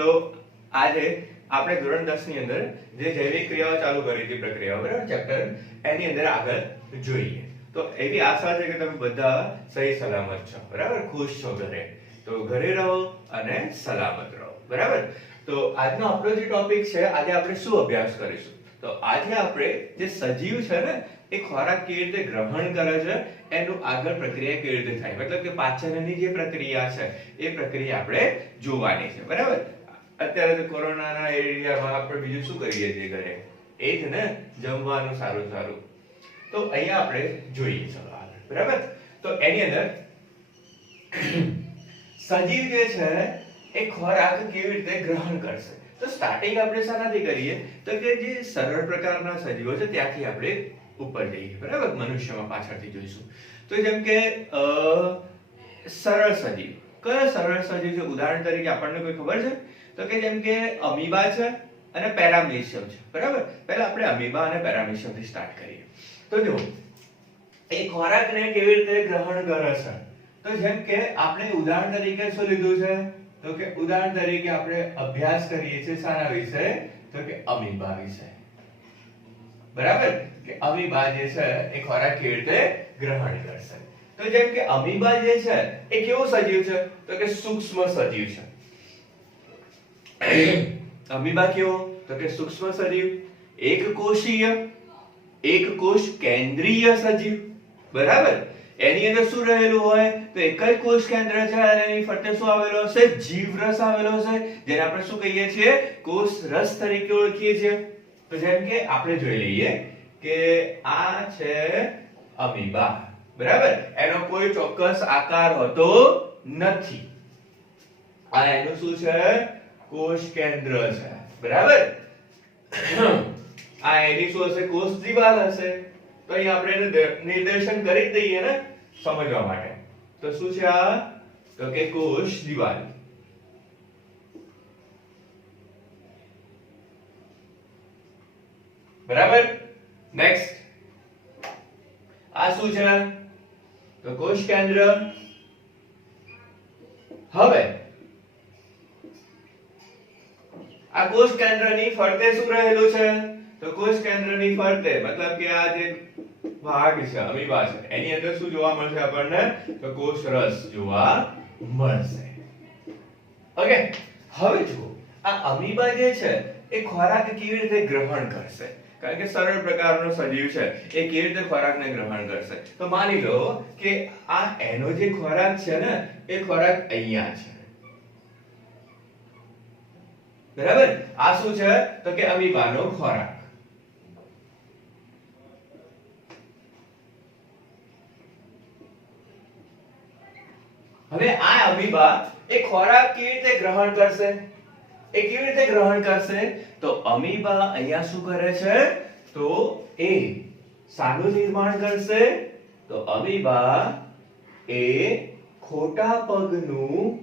તો આજે આપણે ધોરણ 10 ની અંદર જે જૈવિક ક્રિયાઓ ચાલુ કરી હતી પ્રક્રિયાઓ બરાબર ચેપ્ટર એની અંદર આગળ જોઈએ તો એવી આશા છે કે તમે બધા સહી સલામત છો બરાબર ખુશ છો ઘરે તો ઘરે રહો અને સલામત રહો બરાબર તો આજનો આપણો જે ટોપિક છે આજે આપણે શું અભ્યાસ કરીશું તો આજે આપણે જે સજીવ છે ને એ ખોરાક કેવી રીતે ગ્રહણ કરે છે એનું આગળ પ્રક્રિયા કેવી રીતે થાય મતલબ કે પાચનની જે પ્રક્રિયા છે એ પ્રક્રિયા આપણે જોવાની છે બરાબર અત્યારે તો કોરોનાના એરિયામાં આપણે બીજું શું કરીએ છીએ ઘરે એ જ ને જમવાનું સારું સારું તો અહીંયા આપણે જોઈએ ચલો આગળ બરાબર તો એની અંદર સજીવ જે છે એ ખોરાક કેવી રીતે ગ્રહણ કરશે તો સ્ટાર્ટિંગ આપણે શાનાથી કરીએ તો કે જે સરળ પ્રકારના સજીવો છે ત્યાંથી આપણે ઉપર જઈએ બરાબર મનુષ્યમાં પાછળથી જોઈશું તો જેમ કે સરળ સજીવ કયો સરળ સજીવ છે ઉદાહરણ તરીકે આપણને કોઈ ખબર છે તો કે જેમ કે અમીબા છે અને પેરામીશિયમ છે બરાબર પહેલા આપણે અમીબા અને પેરામીશિયમ થી સ્ટાર્ટ કરીએ તો જો એ ખોરાકને કેવી રીતે ગ્રહણ કરે છે તો જેમ કે આપણે ઉદાહરણ તરીકે શું લીધું છે તો કે ઉદાહરણ તરીકે આપણે અભ્યાસ કરીએ છીએ શાના વિશે તો કે અમીબા વિશે બરાબર કે અમીબા જે છે એ ખોરાક કેવી રીતે ગ્રહણ કરશે તો જેમ કે અમીબા જે છે એ કેવું સજીવ છે તો કે સૂક્ષ્મ સજીવ છે અમીબા કેવો તો કે સૂક્ષ્મ સજીવ એક કોષીય એક કોષ કેન્દ્રીય સજીવ બરાબર એની અંદર શું રહેલું હોય તો એક જ કોષ કેન્દ્ર છે અને એની ફરતે શું આવેલો હશે જીવરસ આવેલો હશે જેને આપણે શું કહીએ છીએ કોષ રસ તરીકે ઓળખીએ છીએ તો જેમ કે આપણે જોઈ લઈએ કે આ છે અમીબા બરાબર એનો કોઈ ચોક્કસ આકાર હોતો નથી આ એનું શું છે કોષ કેન્દ્ર છે બરાબર આ એની શું હશે કોષ દિવાલ હશે તો અહીં આપણે એને નિર્દેશન કરી જ દઈએ ને સમજવા માટે તો શું છે આ તો કે કોષ દિવાલ બરાબર નેક્સ્ટ આ શું છે તો કોષ કેન્દ્ર હવે આ કોષ કેન્દ્રની ફરતે શું રહેલું છે તો કોષ કેન્દ્રની ફરતે મતલબ કે આ જે ભાગ છે અમીબા છે એની અંદર શું જોવા મળશે આપણને તો કોષ રસ જોવા મળશે ઓકે હવે જુઓ આ અમીબા જે છે એ ખોરાક કેવી રીતે ગ્રહણ કરશે કારણ કે સરળ પ્રકારનો સજીવ છે એ કેવી રીતે ખોરાકને ગ્રહણ કરશે તો માની લો કે આ એનો જે ખોરાક છે ને એ ખોરાક અહીંયા છે બરાબર આ શું છે તો કે અમીબાનો ખોરાક હવે આ અમીબા એ ખોરાક કેવી રીતે ગ્રહણ કરશે એ કેવી રીતે ગ્રહણ કરશે તો અમીબા અહીંયા શું કરે છે તો એ શાનું નિર્માણ કરશે તો અમીબા એ ખોટા પગનું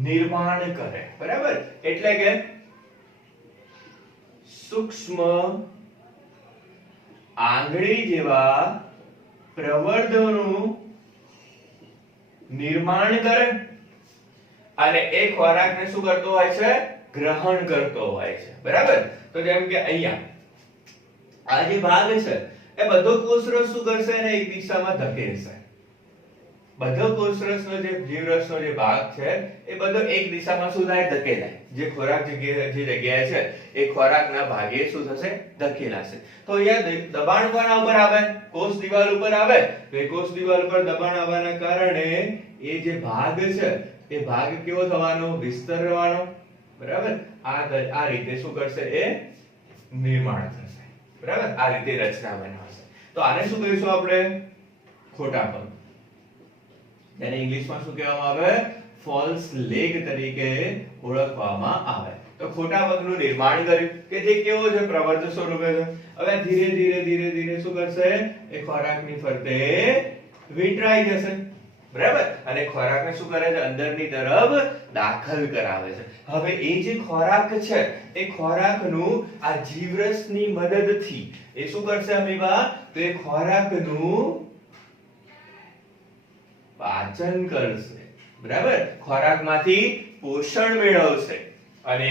નિર્માણ કરે બરાબર એટલે કે સૂક્ષ્મ આંગળી જેવા પ્રવર્ધોનું નિર્માણ કરે અને એ ખોરાકને શું કરતો હોય છે ગ્રહણ કરતો હોય છે બરાબર તો જેમ કે અહીંયા આ જે ભાગ છે એ બધો કોષરસ શું કરશે ને એક દિશામાં ધકેલશે બધો કોષરસનો જે જીવરસનો જે ભાગ છે એ બધો એક દિશામાં શું થાય ધકેલાય જે ખોરાક જે જગ્યાએ છે એ ખોરાકના ભાગે શું થશે ધકેલાશે તો અહીંયા દબાણ કોના ઉપર આવે કોષ દિવાલ ઉપર આવે તો એ કોષ દિવાલ ઉપર દબાણ આવવાના કારણે એ જે ભાગ છે એ ભાગ કેવો થવાનો વિસ્તરવાનો બરાબર આ રીતે શું કરશે એ નિર્માણ થશે બરાબર આ રીતે રચના બનાવશે તો આને શું કહીશું આપણે ખોટા પગ જેને ઇંગ્લિશમાં શું કહેવામાં આવે ફોલ્સ લેગ તરીકે ઓળખવામાં આવે તો ખોટા પગનું નિર્માણ કર્યું કે જે કેવો છે પ્રવર્ધ સ્વરૂપે છે હવે ધીરે ધીરે ધીરે ધીરે શું કરશે એ ખોરાકની ફરતે વીંટળાઈ જશે બરાબર અને ખોરાકને શું કરે છે અંદરની તરફ દાખલ કરાવે છે હવે એ જે ખોરાક છે એ ખોરાકનું આ જીવરસની મદદથી એ શું કરશે અમીબા તો એ ખોરાકનું પાચન કરશે, બરાબર, ખોરાકમાંથી પોષણ મેળવશે અને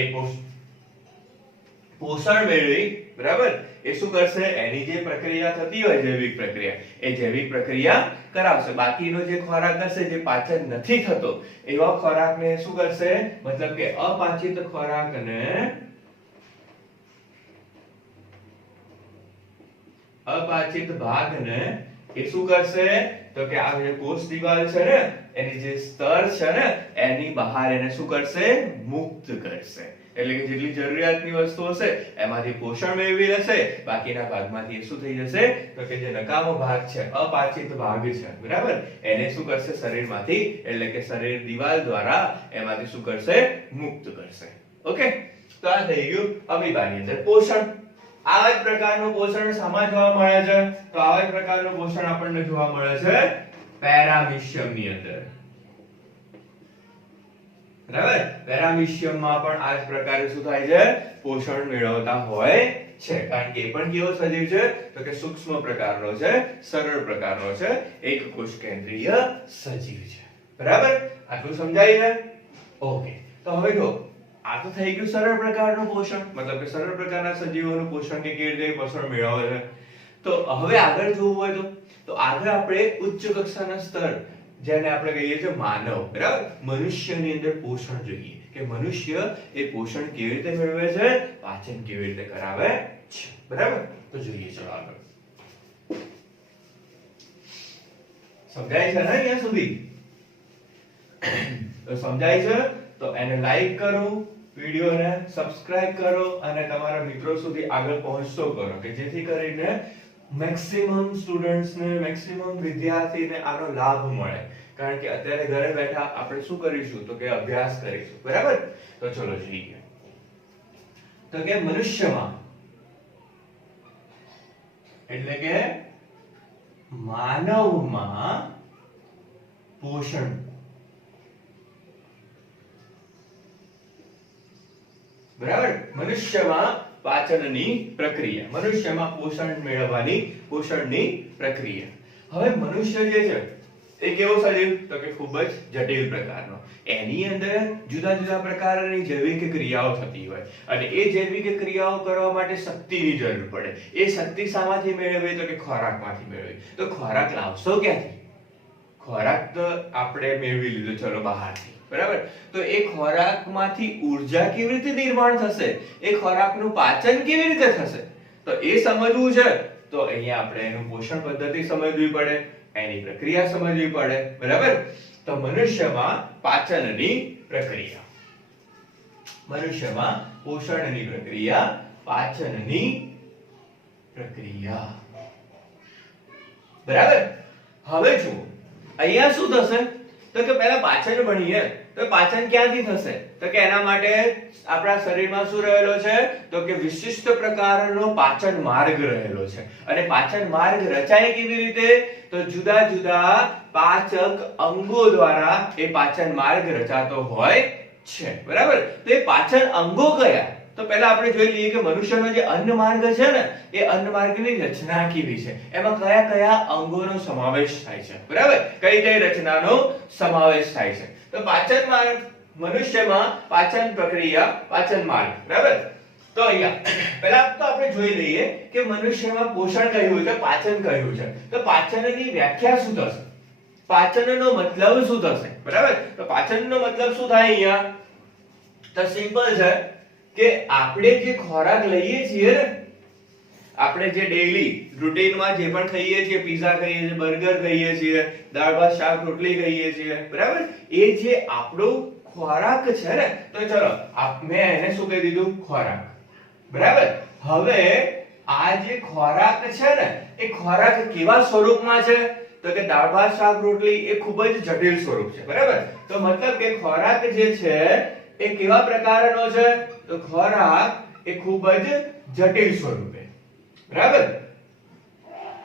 પોષણ મેળવી, બરાબર, એ શું કરશે, એની જે પ્રક્રિયા થતી હોય જૈવિક પ્રક્રિયા, એ જૈવિક પ્રક્રિયા કરાવશે. બાકીનો જે ખોરાક હશે જે પાચન નથી થતો એવા ખોરાકને શું કરશે, મતલબ કે અપાચિત ખોરાકને અપાચિત ભાગને એ શું કરશે, તો કે આ જે કોષ દિવાલ છે ને એની જે સ્તર છે ને એની બહાર એને શું કરશે, મુક્ત કરશે. એટલે કે જેટલી જરૂરિયાતની વસ્તુ હશે એમાંથી પોષણ મેળવી લેશે, બાકીના ભાગમાંથી એ શું થઈ જશે, તો કે જે નકામો ભાગ છે, અપાચિત ભાગ છે, બરાબર, એને શું કરશે, શરીરમાંથી, એટલે કે શરીર દિવાલ દ્વારા એમાંથી શું કરશે, મુક્ત કરશે. ઓકે, તો આ થઈ ગયું અમીબાની અંદર પોષણ. આવા જ પ્રકારનું પોષણ શામાં જોવા મળે છે, તો આવા જ પ્રકારનું પોષણ આપણને જોવા મળે છે પેરામીશિયમની અંદર, બરાબર. પેરામીશિયમમાં પણ આ જ પ્રકારે શું થાય છે, પોષણ મેળવતા હોય છે, કારણ કે એ પણ કેવો સજીવ છે, તો કે સૂક્ષ્મ પ્રકારનો છે, સરળ પ્રકારનો છે, એક કોષ કેન્દ્રીય સજીવ છે, બરાબર. આટલું સમજાય છે? ઓકે, તો હવે જો આ તો થઈ ગયું સરળ પ્રકારનું પોષણ, મતલબ કે સરળ પ્રકારના સજીવોનું પોષણ કે કેવી રીતે પોષણ મેળવે છે. તો હવે આગળ જોવું હોય તો આગળ આપણે ઉચ્ચ કક્ષાના સ્તર જેને આપણે કહીએ છીએ માનવ, બરાબર, મનુષ્યની અંદર પોષણ જોઈએ કે મનુષ્ય એ પોષણ કેવી રીતે મેળવે છે, પાચન કેવી રીતે કરાવે છે, બરાબર. તો જોઈએ ચલો આગળ. સમજાય છે ને અહીંયા સુધી? તો સમજાય છે તો એને લાઈક કરો, વિડિયોને સબસ્ક્રાઇબ કરો અને તમારા મિત્રો સુધી આગળ પહોંચતો કરો કે જેથી કરીને મેક્સિમમ સ્ટુડન્ટ્સને, મેક્સિમમ વિદ્યાર્થીને આનો લાભ મળે. કારણ કે અત્યારે ઘરે બેઠા આપણે શું કરીશું, તો કે અભ્યાસ કરીશું, બરાબર. તો ચલો જોઈએ. તો કે મનુષ્યમાં, એટલે કે માનવમાં પોષણ, બરાબર, મનુષ્યમાં પાચનની પ્રક્રિયા, મનુષ્યમાં પોષણ મેળવવાની પોષણની પ્રક્રિયા. હવે મનુષ્ય જે છે એ કેવો સજીવ, તો કે ખૂબ જ જટિલ પ્રકારનો. એની અંદર જુદા જુદા પ્રકારની જૈવિક ક્રિયાઓ થતી હોય અને એ જૈવિક ક્રિયાઓ કરવા માટે શક્તિની જરૂર પડે. એ શક્તિ શામાંથી મેળવે, તો કે ખોરાકમાંથી મેળવે. તો ખોરાક લાવશો ક્યાંથી? ખોરાક તો આપણે મેળવી લીધો ચલો બહારથી, બરાબર. તો એ ખોરાકમાંથી ઊર્જા કેવી રીતે નિર્માણ થશે, એ ખોરાકનું પાચન કેવી રીતે થશે, તો એ સમજવું છે. તો અહીંયા આપણે એનું પોષણ પદ્ધતિ સમજવી પડે, એની પ્રક્રિયા સમજવી પડે, બરાબર. તો મનુષ્યમાં પાચનની પ્રક્રિયા, મનુષ્યમાં પોષણની પ્રક્રિયા, પાચનની પ્રક્રિયા, બરાબર. હવે જુઓ અહીંયા શું થશે, તો કે પહેલા પાચન ભણીએ તો પાચન ક્યાંથી થશે, તો કે એના માટે આપણા શરીરમાં શું રહેલો છે, તો કે વિશિષ્ટ પ્રકારનો પાચન માર્ગ રહેલો છે. અને પાચન માર્ગ રચાય કેવી રીતે, તો જુદા જુદા પાચક અંગો દ્વારા એ પાચન માર્ગ રચાતો હોય છે, બરાબર. તો એ પાચન અંગો કયા, તો પહેલા આપણે જોઈ લઈએ કે મનુષ્યનો જે અન્ન માર્ગ છે ને એ અન્ન માર્ગની રચના કેવી છે, એમાં કયા કયા અંગોનો સમાવેશ થાય છે, બરાબર, કઈ કઈ રચનાનો સમાવેશ થાય છે. તો પાચન માર્ગ, મનુષ્યમાં પાચન પ્રક્રિયા, પાચન માર્ગ, બરાબર. તો અહીંયા પહેલા તો આપણે જોઈ લઈએ કે મનુષ્યમાં પોષણ કહ્યું છે, પાચન કહ્યું છે. તો પાચનની વ્યાખ્યા શું થશે, પાચનનો મતલબ શું થશે, બરાબર. તો પાચનનો મતલબ શું થાય અહીંયા, તો સિમ્પલ છે કે આપણે જે ખોરાક લઈએ છીએ ને, આપણે જે ડેઈલી રૂટીનમાં જે પણ ખાઈએ છીએ, પીઝા ખાઈએ છીએ, બર્ગર ખાઈએ છીએ, દાળ ભાત શાક રોટલી ખાઈએ છીએ, બરાબર, એ જે આપણો ખોરાક છે ને, તો ચલો મેં એને શું કહી દીધું, ખોરાક, બરાબર. હવે આ જે ખોરાક છે ને એ ખોરાક કેવા સ્વરૂપમાં છે, તો કે દાળ ભાત શાક રોટલી એ ખૂબ જ જટિલ સ્વરૂપ છે, બરાબર. તો મતલબ કે ખોરાક જે છે એ કેવા પ્રકારનો છે, તો ખોરાક એ ખૂબ જ જટિલ સ્વરૂપે, બરાબર.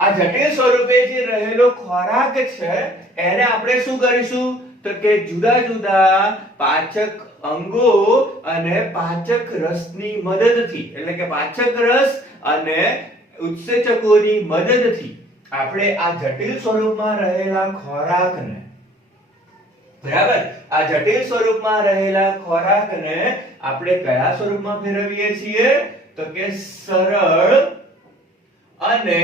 આ જટિલ સ્વરૂપે જે રહેલો ખોરાક છે એને આપણે શું કરીશું, તો કે જુદા જુદા પાચક અંગો અને પાચક રસની મદદથી, એટલે કે પાચક રસ અને ઉત્સેચકોની મદદથી આપણે આ જટિલ સ્વરૂપમાં રહેલા ખોરાકને બરાબર. આ જટિલ સ્વરૂપમાં રહેલા ખોરાકને આપણે કયા સ્વરૂપમાં ફેરવીએ છીએ? તો કે સરળ અને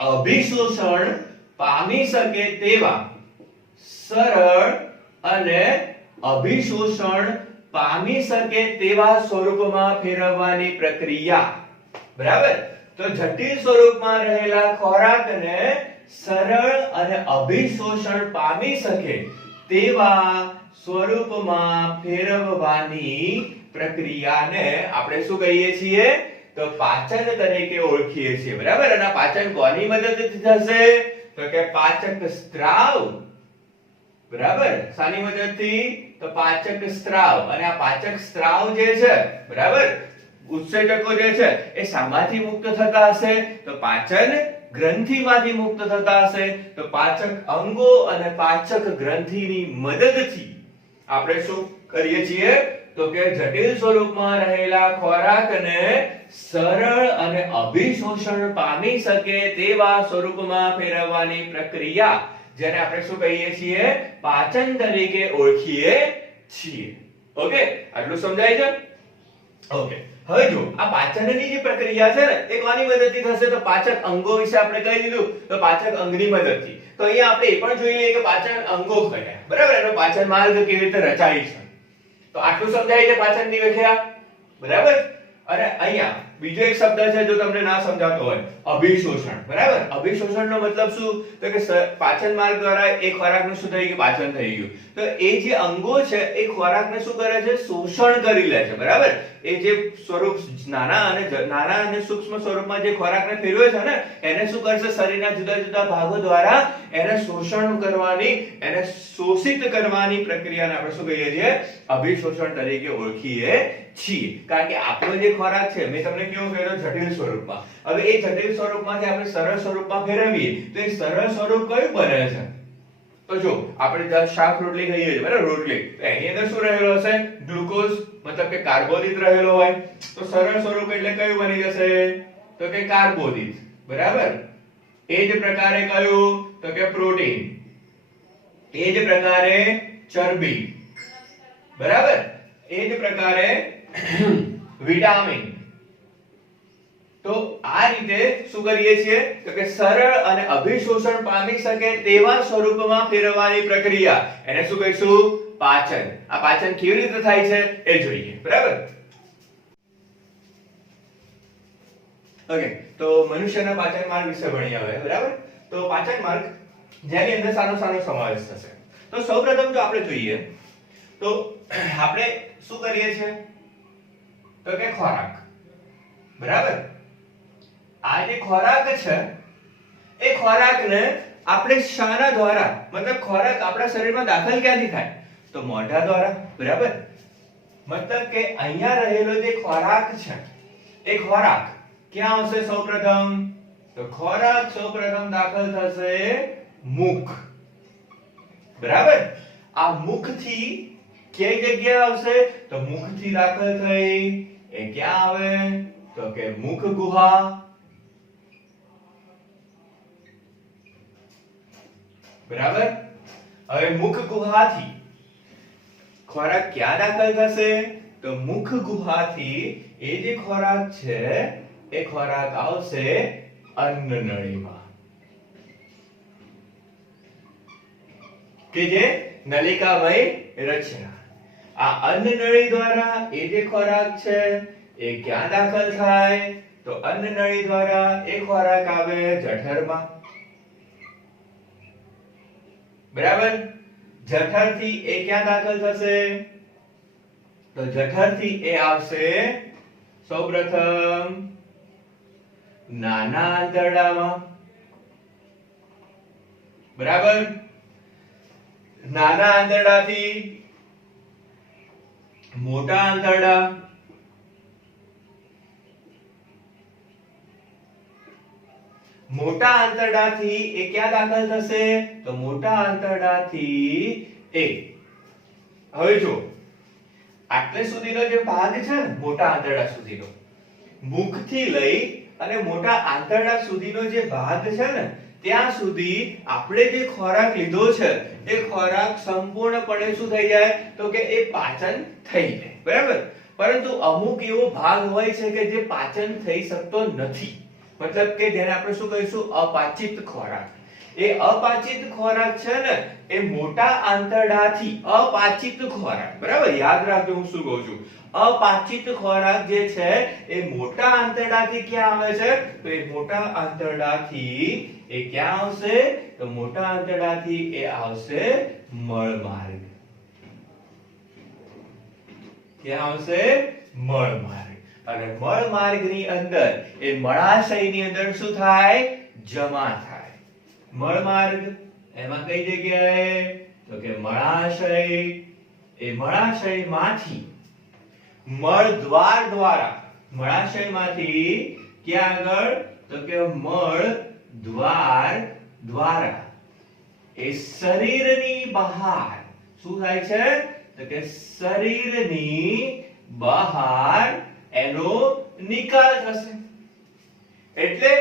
અભિશોષણ પામી શકે તેવા સરળ અને અભિશોષણ પામી શકે તેવા સ્વરૂપમાં ફેરવવાની પ્રક્રિયા. બરાબર. તો જટિલ સ્વરૂપમાં રહેલા ખોરાકને સરળ અને અભિશોષણ પામી શકે તેવા સ્વરૂપમાં ફેરવવાની પ્રક્રિયાને આપણે શું કહીએ છીએ? તો પાચન તરીકે ઓળખીએ છીએ. બરાબર. અને પાચન કોની મદદથી થશે? તો કે પાચક સ્ત્રાવ. બરાબર. શાની મદદથી? તો પાચક સ્ત્રાવ. અને આ પાચક સ્ત્રાવ જે છે, બરાબર, ઉત્સેચકો જે છે એ શામાંથી મુક્ત થતા હશે? તો પાચન ગ્રંથિમાંથી મુક્ત થતા હશે. તો પાચક અંગો અને પાચક ગ્રંથિની મદદથી આપણે શું કરીએ છીએ? તો કે જટિલ સ્વરૂપમાં રહેલા ખોરાકને સરળ અને અભિશોષણ પામી શકે તેવા સ્વરૂપમાં ફેરવવાની પ્રક્રિયા, જેને આપણે શું કહીએ છીએ? પાચન તરીકે ઓળખીએ છીએ. ઓકે, આટલું સમજાય છે? ઓકે. હવે જો આ પાચનની જે પ્રક્રિયા છે ને એ કોની મદદથી થશે? તો પાચક અંગો વિશે આપણે કહી દીધું, તો પાચક અંગની મદદથી. તો અહીંયા આપણે એ પણ જોઈ લઈએ કે પાચન અંગો કયા. બરાબર. એનો પાચન માર્ગ કેવી રીતે રચાય છે. તો આટલું સમજાય છે પાચનની વ્યાખ્યા. બરાબર. અને અહીંયા બીજો એક શબ્દ છે, જો તમને ના સમજાતો હોય, અભિશોષણ. બરાબર. અભિશોષણનો મતલબ શું? તો કે પાચન માર્ગ દ્વારા એ ખોરાકનું શું થઈ ગયું? પાચન થઈ ગયું. તો એ જે અંગો છે એ ખોરાકને શું કરે છે? શોષણ કરી લે છે. બરાબર. એ જે સ્વરૂપ નાના અને સૂક્ષ્મ સ્વરૂપમાં જે ખોરાકને ફેરવે છે ને એને શું કરશે? શરીરના જુદા જુદા ભાગો દ્વારા એને શોષણ કરવાની, એને શોષિત કરવાની પ્રક્રિયાને આપણે શું કહીએ છીએ? અભિશોષણ તરીકે ઓળખીએ છીએ. કારણ કે આપણો જે ખોરાક છે મેં તમને કેવું કહ્યું? જટિલ સ્વરૂપમાં. હવે એ જટિલ સ્વરૂપમાંથી આપણે સરળ સ્વરૂપમાં ફેરવીએ તો એ સરળ સ્વરૂપ કયું બને છે? તો જો આપણે શાક રોટલી ખાઈએ છીએ, બરાબર, રોટલી, તો એની અંદર શું રહેલો હશે? ગ્લુકોઝ, મતલબ કે કાર્બોદિત રહેલો હોય. તો સરળ સ્વરૂપ એટલે કયું બની જશે? તો કે કાર્બોદિત. બરાબર. એ જ પ્રકારે કયું? તો કે પ્રોટીન. એ જ પ્રકારે ચરબી. બરાબર. એ જ પ્રકારે વિટામિન. તો આ રીતે શું કરીએ છીએ? તો કે સરળ અને અભિશોષણ પામી શકે તેવા સ્વરૂપમાં ફેરવવાની પ્રક્રિયા, એને શું કહીશું? પાચન. આ પાચન કેવી રીતે થાય છે એ જોઈએ. બરાબર. ઓકે, તો મનુષ્યના પાચન માર્ગ વિશે ભણીએ હવે. બરાબર. તો પાચન માર્ગ જેની અંદર સાનો સમાવેશ થશે. તો સૌપ્રથમ જો આપણે જોઈએ તો આપણે શું કરીએ છીએ? તો કે ખોરાક. બરાબર. આ જે ખોરાક છે એ ખોરાકને આપણે શાના દ્વારા, મતલબ ખોરાક આપણા શરીરમાં દાખલ ક્યાંથી થાય? તો મોઢા દ્વારા. બરાબર. મતલબ કે અહીંયા રહેલો જે ખોરાક છે એ ખોરાક ક્યાં આવશે? સૌપ્રથમ તો ખોરાક સૌપ્રથમ દાખલ થશે મુખ. બરાબર. આ મુખથી કઈ જગ્યાએ આવશે? તો મુખથી દાખલ થઈ એ ક્યાં આવે? તો કે મુખ ગુહા. બરાબર. હવે મુખ ગુહાથી ખોરાક ક્યાં દાખલ થશે? તો મુખ ગુહાથી એ જે ખોરાક છે એ ખોરાક આવશે અન્નનળીમાં, કે જે નલિકામય રચના. આ અન્નનળી દ્વારા એ જે ખોરાક છે એ ક્યાં દાખલ થાય? તો અન્નનળી દ્વારા એ ખોરાક આવે જઠરમાં. બરાબર. જઠરથી એ ક્યાં દાખલ થશે? તો જઠરથી એ આવશે સૌપ્રથમ નાના આંતરડામાં. બરાબર. નાના આંતરડાથી મોટા આંતરડા. મોટા આંતરડાથી એ ક્યાં દાખલ થશે? તો મોટા આંતરડાથી એ, હવે જો આટલે સુધીનો જે ભાગ છે ને મોટા આંતરડા સુધીનો, મુખથી લઈ અને મોટા આંતરડા સુધીનો જે ભાગ છે ને ત્યાં સુધી આપણે જે ખોરાક લીધો છે એ ખોરાક સંપૂર્ણપણે શું થઈ જાય તો કે એ પાચન થઈ જાય, બરાબર. પરંતુ અમુક એવો ભાગ હોય છે કે જે પાચન થઈ શકતો નથી, મતલબ કે જેને આપણે શું કહીશું અપાચિત ખોરાક. એ અપાચિત ખોરાક છે ને એ મોટા આંતરડાથી અપાચિત ખોરાક, બરાબર, યાદ રાખજો હું શું કહું છું. અપાચિત ખોરાક જે છે એ મોટા આંતરડાથી ક્યાં આવે છે તો એ મોટા આંતરડાથી એ ક્યાં આવશે તો મોટા આંતરડાથી એ આવશે મળમાર્ગ. ક્યાં આવશે મળમાર્ગ. અને મળમાર્ગની અંદર એ મળાશયની અંદર શું થાય જમા થાય. મળમાર્ગ એમાં કઈ જગ્યાએ તો કે મળાશય. એ મળાશયમાંથી મળ દ્વાર દ્વારા મળાશયમાંથી ક્યાં આગળ તો કે મળ દ્વાર દ્વારા એ શરીરની બહાર શું થાય છે તો કે શરીરની બહાર એનો નિકાલ થશે. એટલે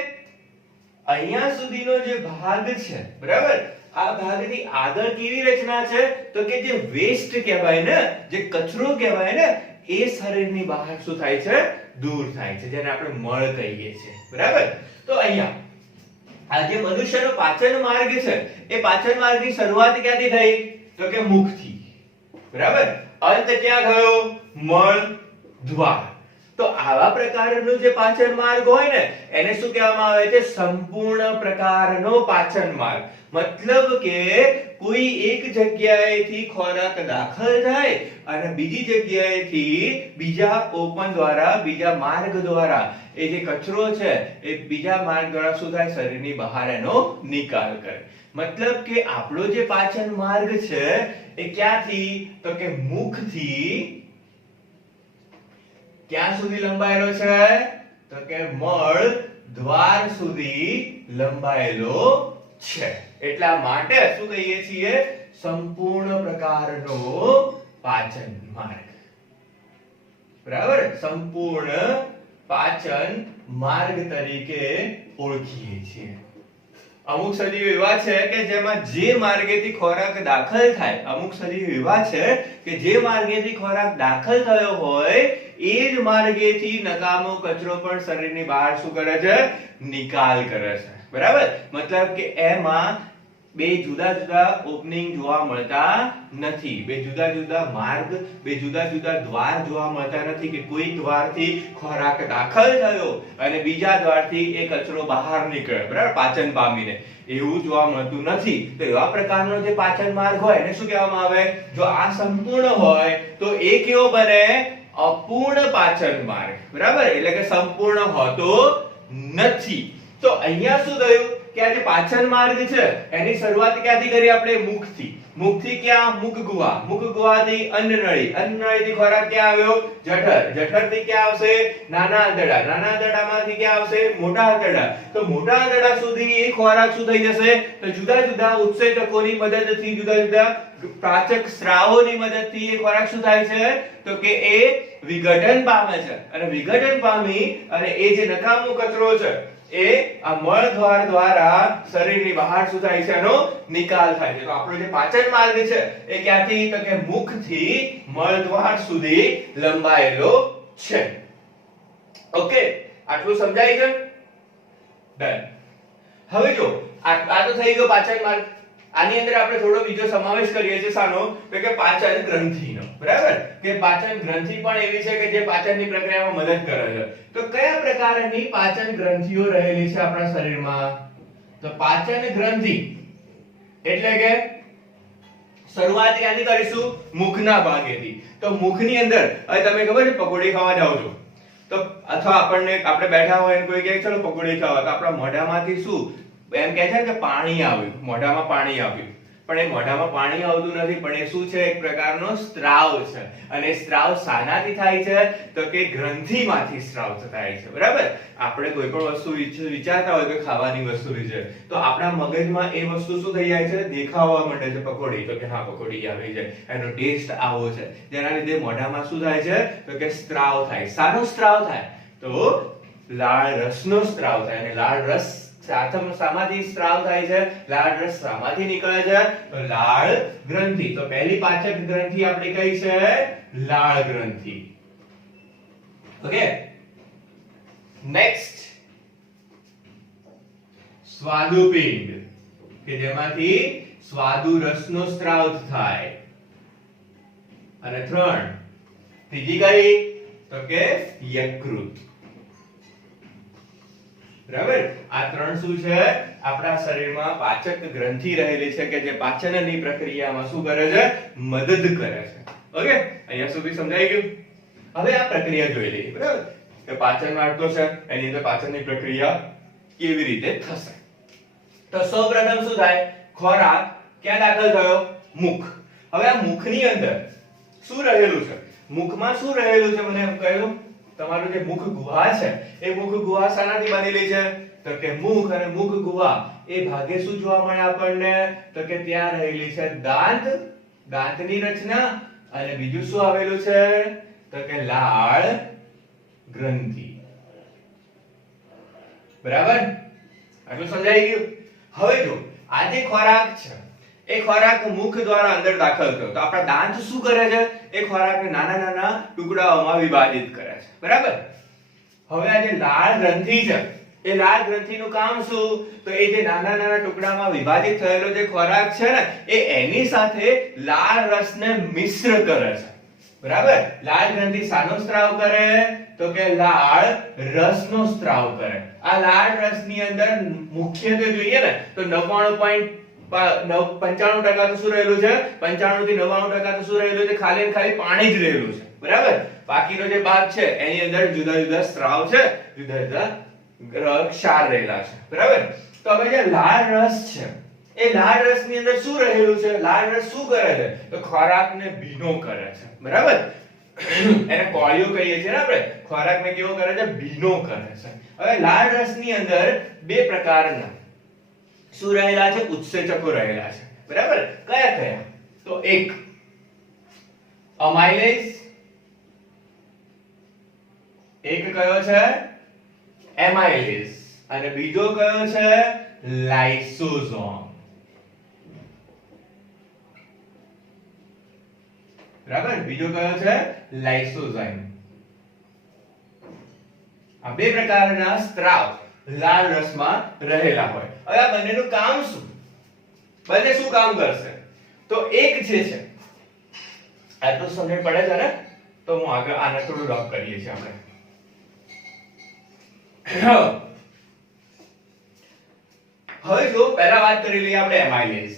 અહીંયા સુધીનો જે ભાગ છે, બરાબર, આ ભાગની આગળ કેવી રચના છે તો કે જે વેસ્ટ કહેવાય ને, જે કચરો કહેવાય ને, એ શરીરની બહાર શું થાય છે દૂર થાય છે, જેને આપણે મળ કહીએ છીએ, બરાબર. તો અહીંયા આ જે મનુષ્યનો પાચન માર્ગ છે એ પાચન માર્ગની શરૂઆત ક્યાંથી થઈ તો કે મુખથી, બરાબર. અંત ક્યાં થયો મળ દ્વાર. તો આવા પ્રકારનો જે પાચન માર્ગ હોય ને એને શું કહેવામાં આવે છે સંપૂર્ણ પ્રકારનો પાચન માર્ગ. મતલબ કે કોઈ એક જગ્યાએથી ખોરાક દાખલ થાય અને બીજી જગ્યાએથી બીજા ઓપન દ્વારા બીજા માર્ગ દ્વારા એ જે કચરો છે એ બીજા માર્ગ દ્વારા શું થાય શરીરની બહાર એનો નિકાલ કરે. મતલબ કે આપણો જે પાચન માર્ગ છે એ ક્યાંથી તો કે મુખથી ક્યાં સુધી લંબાયેલો છે તો કે મળ દ્વાર સુધી લંબાયેલો છે. એટલા માટે શું કહીએ છીએ સંપૂર્ણ પ્રકારનો પાચન માર્ગ, બરાબર, સંપૂર્ણ પાચન માર્ગ તરીકે ઓળખીએ છીએ. અમુક સજીવ એવા છે કે જેમાં જે માર્ગેથી ખોરાક દાખલ થાય, અમુક સજીવ એવા છે કે જે માર્ગેથી ખોરાક દાખલ થયો હોય એ જ માર્ગેથી નકામો કચરો પણ શરીરની બહાર શું કરે છે નિકાલ કરે છે, બરાબર. મતલબ કે એમાં બે જુદા જુદા ઓપનિંગ જોવા મળતા નથી, બે જુદા જુદા માર્ગ, બે જુદા જુદા દ્વાર જોવા મળતા નથી કે કોઈ દ્વારથી ખોરાક દાખલ થયો અને બીજા દ્વારથી એ કચરો બહાર નીકળે, બરાબર, પાચન પામીને, એવું જોવા મળતું નથી. તો એવા પ્રકારનો જે પાચન માર્ગ હોય એને શું કહેવામાં આવે જો આ સંપૂર્ણ હોય તો એ કેવો બને અપૂર્ણ પાચન માર્ગ, બરાબર, એટલે કે સંપૂર્ણ હોતો નથી. તો અહીંયા શું થયું કે આ જે પાચન માર્ગ છે એની શરૂઆત ક્યાંથી કરી આપણે મુખથી. મુખથી ક્યાં મુખ ગુહા, મુખ ગુહાથી અન્નનળી, અન્નનળીથી ખોરાક ક્યાં આવ્યો જઠર, જઠરથી ક્યાં આવશે નાના આંતરડા, નાના આંતરડામાંથી ક્યાં આવશે મોટા આંતરડા. તો મોટા આંતરડા સુધી એ ખોરાક શું થઈ જશે તો જુદા જુદા ઉત્સેચકોની મદદથી, જુદા જુદા પાચક સ્રાવોની મદદથી એ ખોરાક શું થાય છે તો કે એ વિઘટન પામે છે. અને વિઘટન પામી અને એ જે નકામો કચરો છે એ આ મળ દ્વાર દ્વારા શરીરની બહાર શું થાય છે એનો નિકાલ થાય છે. તો આપણો જે પાચન માર્ગ છે એ ક્યાંથી તો કે મુખથી મળ દ્વાર સુધી લંબાયેલો છે. ઓકે, આટલું સમજાય છે? ડન. હવે જો આ તો થઈ ગયો પાચન માર્ગ. આની અંદર આપણે થોડો બીજો સમાવેશ કરીએ છીએ શાનો તો કે પાચન ગ્રંથિનો, બરાબર, કે પાચન ગ્રંથિ પણ એવી છે કે જે પાચનની પ્રક્રિયામાં મદદ કરે છે. તો કયા પ્રકારની પાચન ગ્રંથિઓ રહેલી છે આપણા શરીરમાં તો પાચન ગ્રંથિ એટલે કે શરૂઆત ક્યાંથી કરીશું મુખના ભાગેથી. તો મુખની અંદર હવે તમે ખબર છે પકોડી ખાવા જાવ છો તો અથવા આપણે બેઠા હોય અને કોઈ કહે ચલો પકોડી ખાવા, તો આપણા મોઢામાંથી શું એમ કહે છે કે પાણી આવ્યું, મોઢામાં પાણી આવ્યું, પણ એ મોઢામાં પાણી આવતું નથી, પણ એ શું છે એક પ્રકારનો સ્ત્રાવ છે. અને સ્ત્રાવ શાનાથી થાય છે તો કે ગ્રંથિમાંથી સ્ત્રાવ થાય છે, બરાબર. આપણે કોઈ પણ વસ્તુ વિચારતા હોય કે ખાવાની વસ્તુ વિશે તો આપણા મગજમાં એ વસ્તુ શું થઈ જાય છે દેખાવા માંડે છે પકોડી, તો કે હા પકોડી આવી છે, એનો ટેસ્ટ આવો છે, જેના લીધે મોઢામાં શું થાય છે તો કે સ્ત્રાવ થાય. શાનો સ્ત્રાવ થાય તો લાળ રસનો સ્ત્રાવ થાય. અને લાળ રસ પ્રથમ શામાંથી સ્ત્રાવ થાય છે? લાળ રસ શામાંથી નીકળે છે? તો લાળ ગ્રંથિ. તો પહેલી પાચક ગ્રંથિ આપણી કઈ છે? લાળ ગ્રંથિ. ઓકે, નેક્સ્ટ સ્વાદુપિંડ, કે જેમાંથી સ્વાદુ રસનો સ્ત્રાવ થાય. અને ત્રીજી કઈ? તો કે યકૃત. બરાબર, આ ત્રણ શું છે? આપણા શરીરમાં પાચક ગ્રંથિ રહેલી છે કે જે પાચનની પ્રક્રિયામાં શું કરે છે? મદદ કરે છે. ઓકે, અહીંયા સુધી સમજાઈ ગયું? હવે આ પ્રક્રિયા જોઈ લઈએ. બરાબર, કે પાચન વાળતો છે, એની અંદર પાચનની પ્રક્રિયા કેવી રીતે થશે. તો સૌપ્રથમ શું થાય? ખોરાક ક્યાં દાખલ થયો? મુખ. હવે આ મુખની અંદર શું રહેલું છે? મુખમાં શું રહેલું છે? મને એમ કહ્યું, તમારું જે મુખ ગુહા છે એ મુખ ગુહા શાનાથી બનેલી છે? તો કે મુખ અને મુખ ગુહા એ ભાગે શું જોવા મળે આપણને? તો કે ત્યાં રહેલી છે દાંત, દાંતની રચના, અને બીજું શું આવેલું છે? તો કે લાળ ગ્રંથિ. બરાબર, આટલું સમજાઈ ગયું? હવે જો આ જે ખોરાક છે એ ખોરાક મુખ દ્વારા અંદર દાખલ થયો, તો આપણા દાંત શું કરે છે? એ ખોરાકને નાના નાના ટુકડાઓમાં વિભાજિત કરે છે. બરાબર, હવે આ જે લાળ ગ્રંથિ છે એ લાળ ગ્રંથિનું કામ શું? તો એ જે નાના નાના ટુકડામાં વિભાજિત થયેલો જે ખોરાક છે ને એ એની સાથે લાળ રસને મિશ્ર કરે છે. બરાબર, લાળ ગ્રંથિ શાનો સ્ત્રાવ કરે? તો કે લાળ રસનો સ્ત્રાવ કરે. આ લાળ રસની અંદર મુખ્યત્વે જોઈએ ને તો 95% તો શું રહેલું છે? 95 થી 99% તો શું રહેલું છે? ખાલી ને ખાલી પાણી જ રહેલું છે. બરાબર, બાકીનો જે ભાગ છે એની અંદર જુદા જુદા સ્ત્રાવ છે, જુદા જુદા ક્ષાર રહેલા છે. બરાબર, તો હવે જે લાળ રસ છે એ લાળ રસની અંદર શું રહેલું છે? લાળ રસ શું કરે છે? તો ખોરાકને ભીનો કરે છે. બરાબર, એને કોળિયો કહીએ છીએ ને આપણે. ખોરાકને કેવો કરે છે? ભીનો કરે છે. હવે લાળ રસની અંદર બે પ્રકારના શું રહેલા છે? ઉત્સેચકો રહેલા છે. બરાબર, કયા કયા? તો એક અમાઇલેઝ, એક કયો છે? એમાઇલેઝ, અને બીજો કયો છે? લાઇસોઝોમ. બરાબર, બીજો કયો છે? લાઇસોઝાઇમ. આ બે પ્રકારના સ્ત્રાવ લાળ રસમાં રહેલા હોય. હવે આ બંનેનું કામ શું? બંને શું કામ કરશે? તો એક જે છે, આટલું સમજણ પડે છે ને? તો હું આગળ આને થોડું રફ કરીએ છીએ આપણે. હવે જો પહેલા વાત કરી લઈએ આપણે એમાઇલેઝ,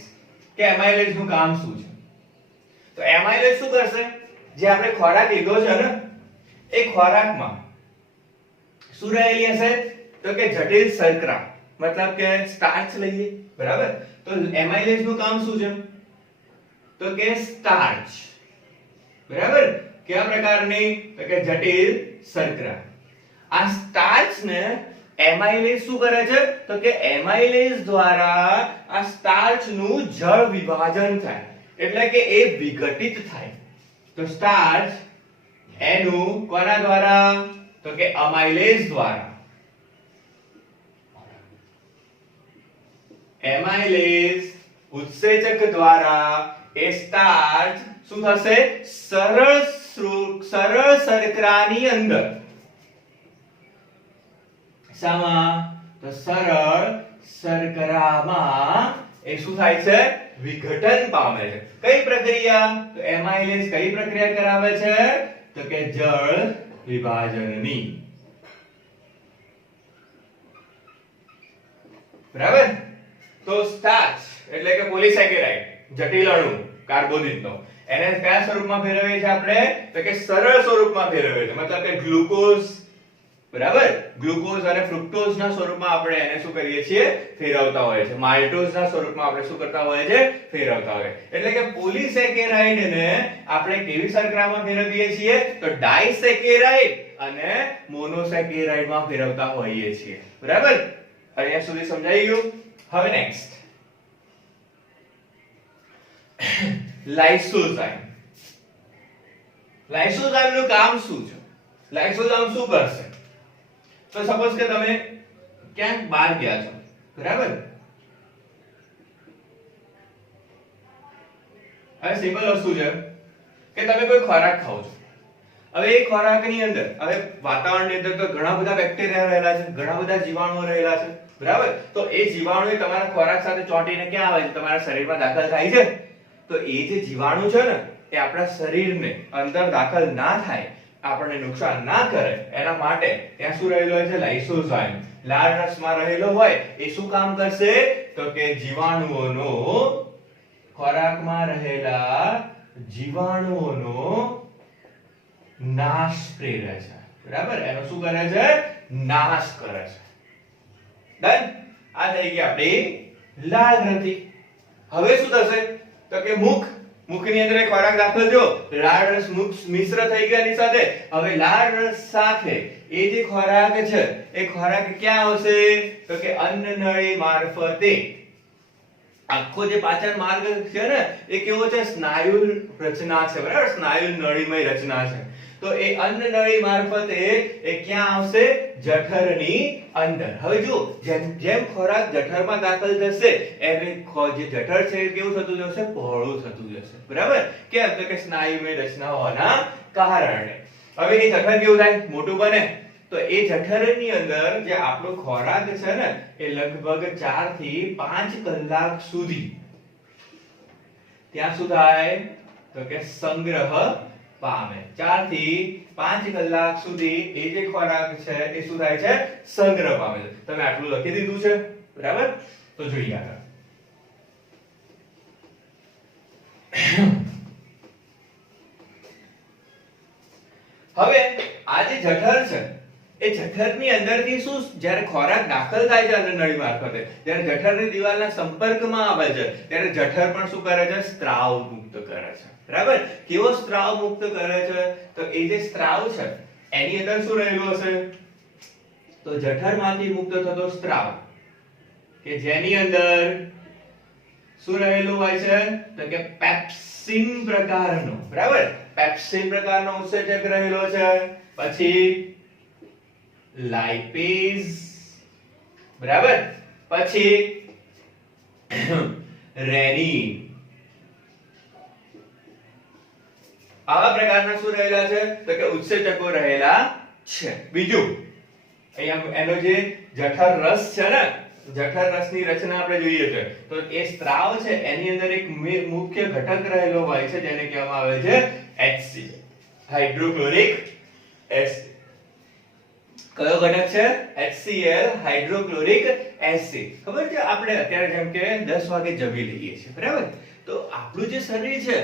કે એમાઇલેઝ નું કામ શું છે? તો એમાઇલેઝ શું કરશે? જે આપણે ખોરાક લીધો છે ને એ ખોરાકમાં શું રહેલી હશે? તો કે જટિલ શર્કરા, મતલબ કે સ્ટાર્ચ લઈએ. બરાબર, તો એમાઇલેઝ નું કામ શું છે? તો કે સ્ટાર્ચ. બરાબર, કયા પ્રકારની? તો કે જટિલ શર્કરા. આ સ્ટાર્ચ ને એમાઇલેઝ શું કરે છે? તો કે એમાઇલેઝ દ્વારા આ સ્ટાર્ચ નું જળ વિભાજન થાય, એટલે કે એ વિઘટિત થાય. તો સ્ટાર્ચ એનું કોના દ્વારા? તો કે અમાઇલેઝ દ્વારા. એમાઇલેઝ ઉત્સેચક દ્વારા એ સ્ટાર્ચ શું થશે? સરળ શર્કરાની અંદર. શામાં? તો સરળ શર્કરામાં એ શું થાય છે? વિઘટન પામે છે. કઈ પ્રક્રિયા? તો એમાઇલેઝ કઈ પ્રક્રિયા કરાવે છે? તો કે જળ વિભાજનની. બરાબર, તો સ્ટાર્ચ એટલે કે પોલિસેકેરાઇડ, જટિલ અણુ કાર્બોદિતનો, એને કયા સ્વરૂપમાં ફેરવીએ છીએ આપણે? તો કે સરળ સ્વરૂપમાં ફેરવીએ છીએ, મતલબ કે ગ્લુકોઝ. બરાબર, ગ્લુકોઝ અને ફ્રુક્ટોઝ ના સ્વરૂપમાં આપણે એને શું કરીએ છીએ? ફેરવતા હોઈએ છીએ. માલ્ટોઝ ના સ્વરૂપમાં આપણે શું કરતા હોઈએ છીએ? ફેરવતા હોઈએ. એટલે કે પોલિસેકેરાઇડ ને આપણે કેવી શર્કરામાં ફેરવીએ છીએ? તો ડાઇસેકેરાઇડ અને મોનોસેકેરાઇડ માં ફેરવતા હોઈએ છીએ. બરાબર, અહીંયા સુધી સમજાઈ ગયું? હવે નેક્સ્ટ લાઇસોઝાઇમ. લાઇસોઝાઇમ નું કામ શું છે? લાઇસોઝાઇમ શું કરશે? તો સપોઝ કે તમે ક્યાંક બહાર ગયા છો, બરાબર. હવે સિમ્પલ વસ્તુ છે કે તમે કોઈ ખોરાક ખાઓ છો. હવે એ ખોરાકની અંદર, હવે વાતાવરણની અંદર તો ઘણા બધા બેક્ટેરિયા રહેલા છે, ઘણા બધા જીવાણુઓ રહેલા છે, બરાબર. તો એ જીવાણુ તમારા ખોરાક સાથે ચોંટીને ક્યાં આવે છે? તમારા શરીરમાં દાખલ થાય છે. તો એ જે જીવાણુ છે ને એ આપણા શરીરને અંદર દાખલ ના થાય, આપણને નુકસાન ના કરે, એના માટે ત્યાં શું રહેલું હોય છે? લાઇસોઝાઇમ. લાળ રસમાં રહેલો હોય એ શું કામ કરશે? તો કે જીવાણુઓનો, ખોરાકમાં રહેલા જીવાણુઓનો નાશ પ્રેરે છે, બરાબર. એનો શું કરે છે? નાશ કરે છે. ડન. આ થઈ ગઈ આપણી લાળ ગ્રંથિ. હવે શું થશે? તો કે મુખની અંદર ખોરાક દાખલ થયો, લાળ રસ મુખ મિશ્ર થઈ ગયાની સાથે હવે લાળ રસ સાથે એ જે ખોરાક છે એ ખોરાક ક્યાં આવશે? તો કે અન્નનળી મારફતે. આખો જે પાચન માર્ગ છે ને એ કેવો છે? સ્નાયુ રચના છે, બરાબર. સ્નાયુ નળીમય રચના છે. તો એ અન્નનળી મારફતે એ ક્યાં આવશે? જઠરની અંદર. હવે જો જેમ ખોરાક જઠરમાં દાખલ થશે એમ જે જઠર છે એ કેવું થતું જશે? પહોળું થતું જશે, બરાબર. કેમ? તો કે સ્નાયુમય રચના હોવાના કારણે. હવે એ જઠર કેવું થાય? મોટું બને. તો એ જઠરની અંદર જે આપણો ખોરાક છે ને એ લગભગ 4 થી 5 કલાક સુધી ત્યાં શું થાય? તો કે સંગ્રહ પામે. 4 થી 5 કલાક સુધી એ જે ખોરાક છે એ શું થાય છે? સંગ્રહ પામે છે. તમે આટલું લખી દીધું છે, બરાબર. તો જોઈએ આગળ. હવે આ જે જઠર છે એ જઠરની અંદરથી શું, જ્યારે ખોરાક દાખલ થાય છે અન્નનળી મારફતે, જ્યારે જઠરની દિવાલના સંપર્કમાં આવે છે ત્યારે જઠર પણ શું કરે છે? સ્ત્રાવ મુક્ત કરે છે, બરાબર. કેવો સ્ત્રાવ મુક્ત કરે છે? તો એ જે સ્ત્રાવ છે એની અંદર શું રહેલું હશે? તો જઠરમાંથી મુક્ત થતો સ્ત્રાવ કે જેની અંદર શું રહેલું હોય છે? તો કે પેપ્સિન પ્રકારનો, બરાબર. પેપ્સિન પ્રકારનો ઉત્સેચક રહેલો છે. પછી લાઇપેઝ, બરાબર. પછી રેનિન. આવા પ્રકારના શું રહેલા છે? તો કે ઉત્સેચકો રહેલા છે. બીજું અહીંયા એનો જે જઠર રસ છે ને, જઠર રસની રચના આપણે જોઈએ છે તો એ સ્ત્રાવ છે એની અંદર એક મુખ્ય ઘટક રહેલો હોય છે જેને કહેવામાં આવે છે HCl, હાઇડ્રોક્લોરિક એસિડ. કયો ઘટક છે? HCl, hydrochloric acid. ખબર છે આપણે અત્યારે જેમ કે 10 વાગે જમી લઈએ છીએ, બરાબર. તો આપણું જે શરીર છે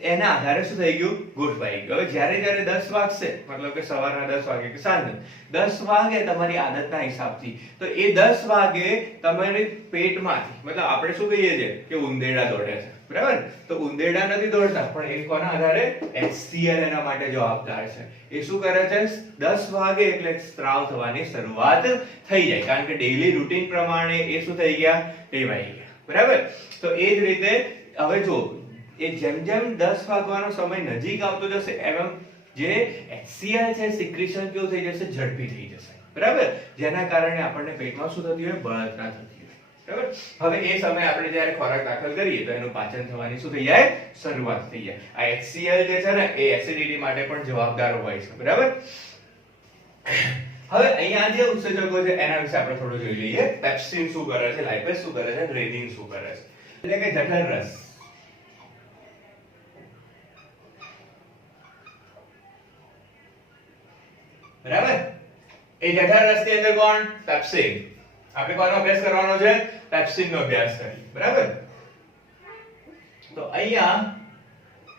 એના આધારે શું થઈ ગયું? ગોઠવાઈ ગયું. હવે જ્યારે 10 વાગશે, મતલબ કે સવારના 10 વાગે કે સાંજે 10 વાગે તમારી આદતના હિસાબથી, તો એ 10 વાગે તમારી પેટમાંથી, મતલબ આપણે શું કહીએ છીએ કે ઉંદેડા દોડે છે, બરાબર. તો ઉંદેડા નથી દોડતા, પણ એ કોના આધારે? HCl એના માટે જવાબદાર છે. એ શું કરે છે? 10 વાગે એટલે સ્ત્રાવ થવાની શરૂઆત થઈ જાય, કારણ કે ડેઈલી રૂટીન પ્રમાણે એ શું થઈ ગયા? ટેવાઈ ગયા, બરાબર. તો એ જ રીતે હવે જો એ જેમ જેમ 10 વાગવાનો સમય નજીક આવતો જશે એમ જે HCl છે સિક્રેશન કેવું થઈ જશે? ઝડપી થઈ જશે, બરાબર. જેના કારણે આપણને પેટમાં શું થતી હોય? બળતરા થતી હોય, બરાબર. હવે એ સમયે આપણે જ્યારે ખોરાક દાખલ કરીએ તો એનું પાચન થવાની શું થઈ જાય? શરૂઆત થઈ જાય. આ HCl જે છે ને એ એસિડિટી માટે પણ જવાબદાર હોય છે, બરાબર. હવે અહીંયા જે ઉત્સેચકો છે એના વિશે આપણે થોડું જોઈ લઈએ. પેપ્સિન શું કરે છે? લાઇપેઝ શું કરે છે? રેનિન શું કરે છે? એટલે કે જઠર રસ. બરાબર. એ જઠર રસની અંદર કોણ? પેપ્સિન. આપણે કોનો અભ્યાસ કરવાનો છે? પેપ્સિન નો અભ્યાસ કરીએ, બરાબર. તો અહીંયા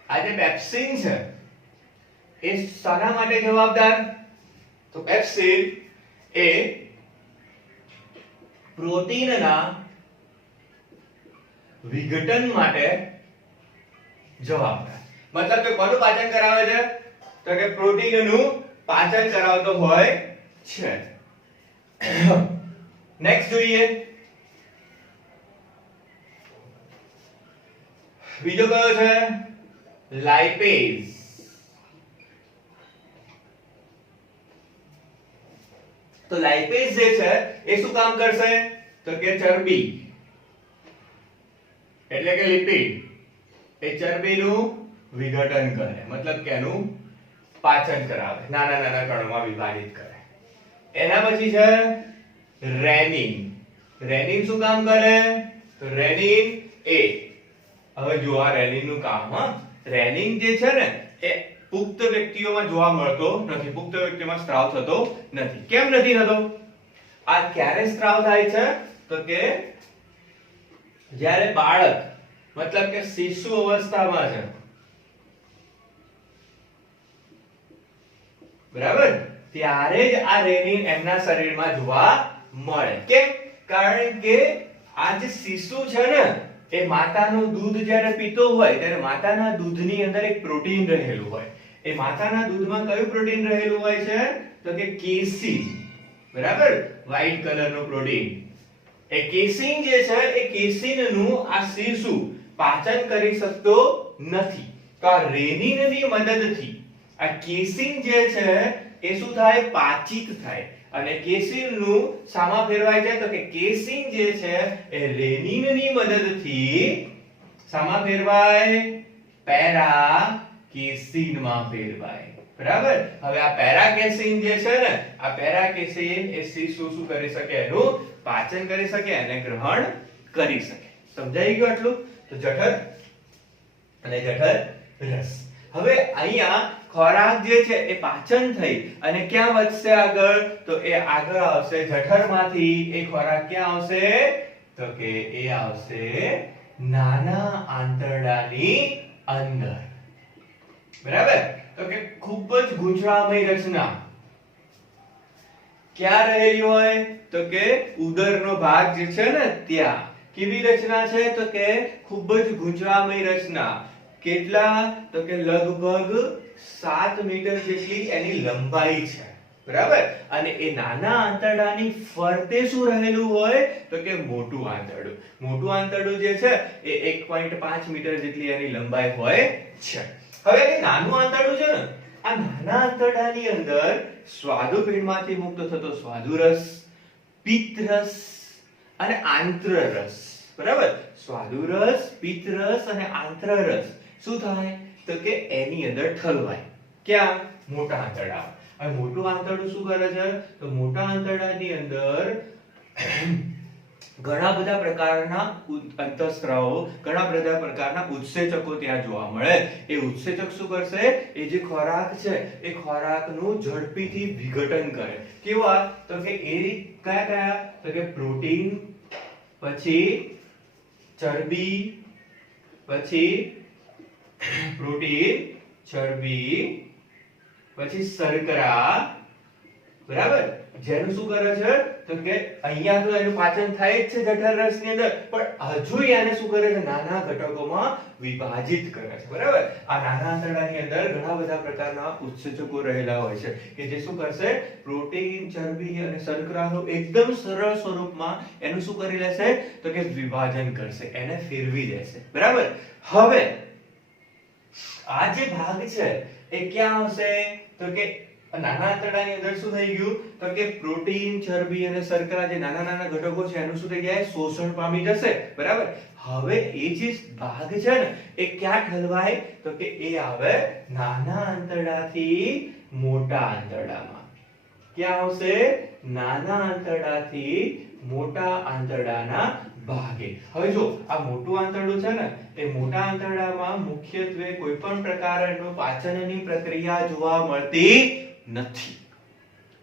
આ જે પેપ્સિન છે એ શાના માટે જવાબદાર? તો પેપ્સિન એ પ્રોટીનના વિઘટન માટે જવાબદાર. મતલબ કે કોનું પાચન કરાવે છે? તો કે પ્રોટીનનું પાચન કરાવતો હોય છે. નેક્સ્ટ જોઈએ. બીજો કયો છે? લાઇપેઝ. તો લાઇપેઝ જે છે એ શું કામ કરશે? તો કે ચરબી એટલે કે લિપિડ એ ચરબીનું વિઘટન કરે, મતલબ કે એનું પાચન કરાવે, નાના નાના કણોમાં વિભાજિત કરે. એના પછી છે રેનિન. રેનિન શું કામ કરે? તો રેનિન એ, હવે જો આ રેનિન નું કામ, રેનિન જે છે ને એ પુખ્ત વ્યક્તિઓમાં જોવા મળતો નથી, પુખ્ત વ્યક્તિઓમાં સ્ત્રાવ થતો નથી. કેમ નથી થતો? આ ક્યારે સ્ત્રાવ થાય છે? તો કે જ્યારે બાળક મતલબ કે શિશુ અવસ્થામાં છે, બરાબર, ત્યારે જ આ રેનિન એમના શરીરમાં જોવા મળે. કેમ? કારણ કે આ જે શિશુ છે ને એ માતાનું દૂધ જ્યારે પીતો હોય ત્યારે માતાના દૂધની અંદર એક પ્રોટીન રહેલું હોય. એ માતાના દૂધમાં કયું પ્રોટીન રહેલું હોય છે? તો કે કેસીન, બરાબર, વ્હાઈટ કલરનું પ્રોટીન. એ કેસીન જે છે એ કેસીનનું આ શિશુ પાચન કરી શકતો નથી. તો આ રેનિનની મદદથી આ કેસીન જે છે એ શું થાય? પાચિત થાય. અને કેસીનનું શામાં ફેરવાય છે? તો કે કેસીન જે છે એ રેનિનની મદદથી શામાં ફેરવાય? પેરા કેસીનમાં ફેરવાય, બરાબર. હવે આ પેરા કેસીન જે છે ને, આ પેરા કેસીન એ શિશુ શું કરી શકે? એનું પાચન કરી શકે અને ગ્રહણ કરી શકે. સમજાઈ ગયું આટલું? તો જઠર અને જઠર રસ. હવે અહીંયા ખોરાક જે છે એ પાચન થઈ અને ક્યાં વધશે આગળ? તો એ આગળ આવશે જઠરમાંથી. એ ખોરાક ક્યાં આવશે? તો કે એ આવશે નાના આંતરડાની અંદર, બરાબર. તો કે ખૂબ જ ગૂંચળામય રચના ક્યાં રહેલી હોય? તો કે ઉદરનો ભાગ જે છે ને ત્યાં. કેવી રચના છે? તો કે ખૂબ જ ગૂંચળામય રચના. કેટલા? તો કે લગભગ 7 મીટર જેટલી એની લંબાઈ છે, બરાબર. અને એ નાના આંતરડાની ફરતે શું રહેલું હોય? તો કે મોટું આંતરડું. મોટું આંતરડું જે છે એ 1.5 મીટર જેટલી એની લંબાઈ હોય છે. હવે એ નાનું આંતરડું છે ને, આ નાના આંતરડાની અંદર સ્વાદુપિંડમાંથી મુક્ત થતો સ્વાદુરસ, પિત્તરસ અને આંત્રરસ, બરાબર. સ્વાદુરસ, પિત્તરસ અને આંત્રરસ શું થાય? તો કે એની અંદર ઠલવાય. ક્યાં? મોટા આંતરડામાં. હવે મોટું આંતરડું શું કરે છે? તો મોટા આંતરડાની અંદર ઘણા બધા પ્રકારના અંતઃસ્ત્રાવો, ઘણા બધા પ્રકારના ઉત્સેચકો ત્યાં જોવા મળે. એ ઉત્સેચક શું કરશે? એ જે ખોરાક છે એ ખોરાકનું ઝડપીથી વિઘટન કરે. કેવા? તો કે એ કયા કયા? તો કે પ્રોટીન, પછી ચરબી, પછી પ્રોટીન, ચરબી, પછી શર્કરા, બરાબર. જેનું શું કરે છે? તો કે અહીંયા તો એનું પાચન થાય જ છે જઠર રસની અંદર, પણ હજુ એને શું કરે છે? નાના ઘટકોમાં વિભાજિત કરે છે, બરાબર. આ નાના આંતરડાની અંદર ઘણા બધા પ્રકારના ઉત્સેચકો રહેલા હોય છે કે જે શું કરશે? પ્રોટીન, ચરબી અને શર્કરાનું એકદમ સરળ સ્વરૂપમાં એનું શું કરી લેશે? તો કે વિભાજન કરશે, એને ફેરવી દેશે, બરાબર. હવે આ જે ભાગ છે એ ક્યાં આવશે? તો કે નાના આંતરડાની અંદર શું થઈ ગયું? તો કે પ્રોટીન, ચરબી અને શર્કરા જે નાના નાના ઘટકો છે એનું શું થઈ જાય? શોષણ પામી જશે, બરાબર. હવે એ જે ભાગ છે ને એ ક્યાં ઠલવાય? તો કે એ આવે નાના આંતરડાથી મોટા આંતરડામાં. ક્યાં આવશે? નાના આંતરડાથી મોટા આંતરડાના ભાગે. હવે જો આ મોટું આંતરડું છે ને એ મોટા આંતરડામાં મુખ્યત્વે કોઈ પણ પ્રકારનું પાચનની પ્રક્રિયા જોવા મળતી નથી.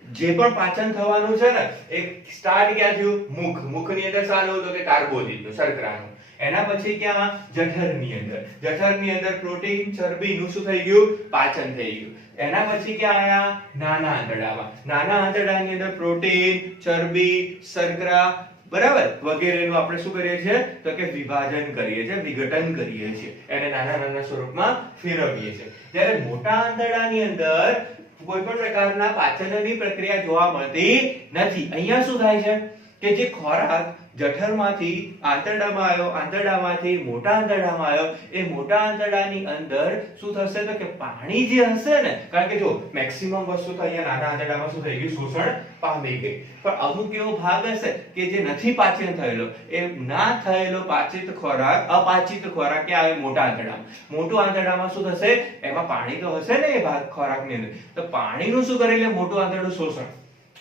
જે પણ પાચન થવાનું છે ને એ સ્ટાર્ટ ક્યાં થયું? મુખ. મુખની અંદર શાનું? તો કે કાર્બોદિતનું, શર્કરાનું. એના પછી ક્યાં? જઠરની અંદર. જઠરની અંદર પ્રોટીન, ચરબીનું શું થઈ ગયું? પાચન થઈ ગયું. એના પછી ક્યાં આયા? નાના આંતરડામાં. નાના આંતરડાની અંદર પ્રોટીન, ચરબી, શર્કરા, બરાબર, વગેરેનું આપણે શું કરીએ છીએ? તો કે વિભાજન કરીએ છીએ, વિઘટન કરીએ છીએ, એને નાના નાના સ્વરૂપમાં ફેરવીએ છીએ. જ્યારે મોટા આંતરડાની અંદર કોઈ પણ પ્રકારના પાચનની પ્રક્રિયા જોવા મળતી નથી. અહીંયા શું થાય છે? કે જે ખોરાક જઠરમાંથી આંતરડામાં આવ્યો, આંતરડામાંથી મોટા આંતરડામાં આવ્યો, એ મોટા આંતરડાની અંદર શું થશે તો કે પાણી જે હશે ને, કારણ કે જો મેક્સિમમ વસ્તુ તો અહીંયા નાના આંતરડામાં શું થઈ ગયું, શોષણ પામી ગઈ, પણ અમુક એવો ભાગ હશે કે જે નથી પાચન થયેલો, એ ના થયેલો પાચિત ખોરાક, અપાચિત ખોરાક ક્યાં આવે, મોટા આંતરડામાં. મોટું આંતરડામાં શું થશે, એમાં પાણી તો હશે ને એ ભાગ ખોરાકની અંદર, તો પાણીનું શું કરે, એટલે મોટું આંતરડું શોષણ,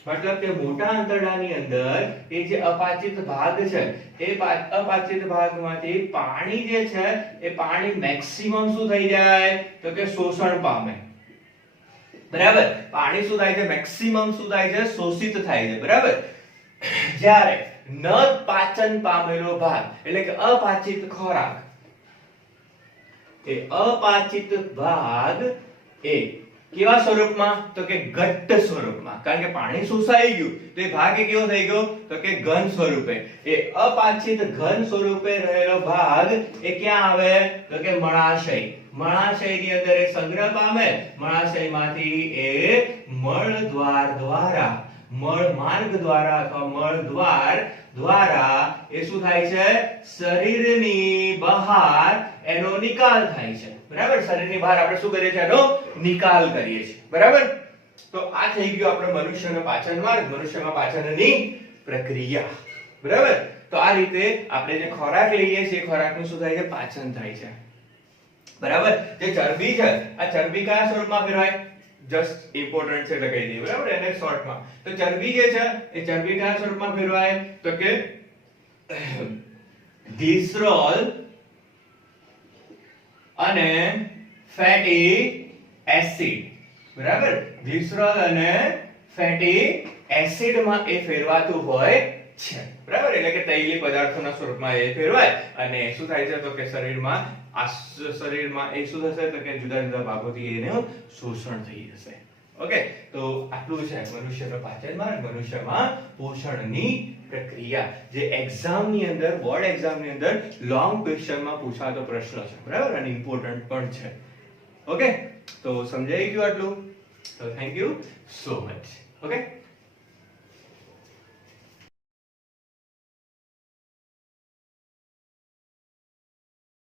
મતલબ કે મોટા આંતરડાની અંદર એ જે અપાચિત ભાગ છે, એ અપાચિત ભાગમાંથી પાણી જે છે એ પાણી મેક્સિમમ શું થઈ જાય તો કે શોષણ પામે. બરાબર, પાણી શું થાય છે, મેક્સિમમ શું થાય છે, શોષિત થાય છે. બરાબર, જ્યારે ન પાચન પામેલો ભાગ એટલે કે અપાચિત ખોરાક, એ અપાચિત ભાગ એ કેવા સ્વરૂપમાં તો કે ઘટ્ટ સ્વરૂપમાં, કારણ કે પાણી શોષાઈ ગયું તો એ ભાગ કેવો થઈ ગયો તો કે ઘન સ્વરૂપે. એ અપાચિત ઘન સ્વરૂપે રહેલો ભાગ એ ક્યાં આવે તો કે મળાશય. મળાશયની અંદર એ સંગ્રહ પામે, મળાશયમાંથી એ મળ દ્વાર દ્વારા, મળ માર્ગ દ્વારા અથવા મળ દ્વાર દ્વારા એ શું થાય છે, શરીરની બહાર એનો નિકાલ થાય છે. બરાબર, શરીરની બહાર આપણે શું કરીએ છીએ, એનો નિકાલ કરીએ છીએ. બરાબર, તો આ થઈ ગયું આપણે મનુષ્યનો પાચન માર્ગ, મનુષ્યમાં પાચનની પ્રક્રિયા. બરાબર, તો આ રીતે આપણે જે ખોરાક લઈએ છીએ, ખોરાકનું શું થાય છે, પાચન થાય છે. બરાબર, જે ચરબી છે, આ ચરબી કયા સ્વરૂપમાં ફેરવાય, જસ્ટ ઇમ્પોર્ટન્ટ છે એટલે કહી દઈએ. બરાબર, એને શોર્ટમાં, તો ચરબી જે છે એ ચરબી કયા સ્વરૂપમાં ફેરવાય તો કે ગ્લિસરોલ અને ફેટી એસિડ. બરાબર, ગ્લિસરોલ અને ફેટી એસિડમાં એ ફેરવાતું હોય છે. બરાબર, એટલે કે તૈલીય પદાર્થોના સ્વરૂપમાં એ ફેરવાય અને શું થાય છે તો કે શરીરમાં એ શું થશે તો કે જુદા જુદા ભાગોથી એનું શોષણ થઈ જશે. ઓકે, તો આટલું છે મનુષ્યનો પાચન માર્ગ, મનુષ્યમાં પોષણની પ્રક્રિયા, જે એક્ઝામની અંદર, બોર્ડ એક્ઝામની અંદર લોંગ ક્વેશ્ચનમાં પૂછાતો પ્રશ્ન છે. બરાબર, અને ઇમ્પોર્ટન્ટ પણ છે. ઓકે, તો સમજાઈ ગયું આટલું? તો thank you so much. Okay.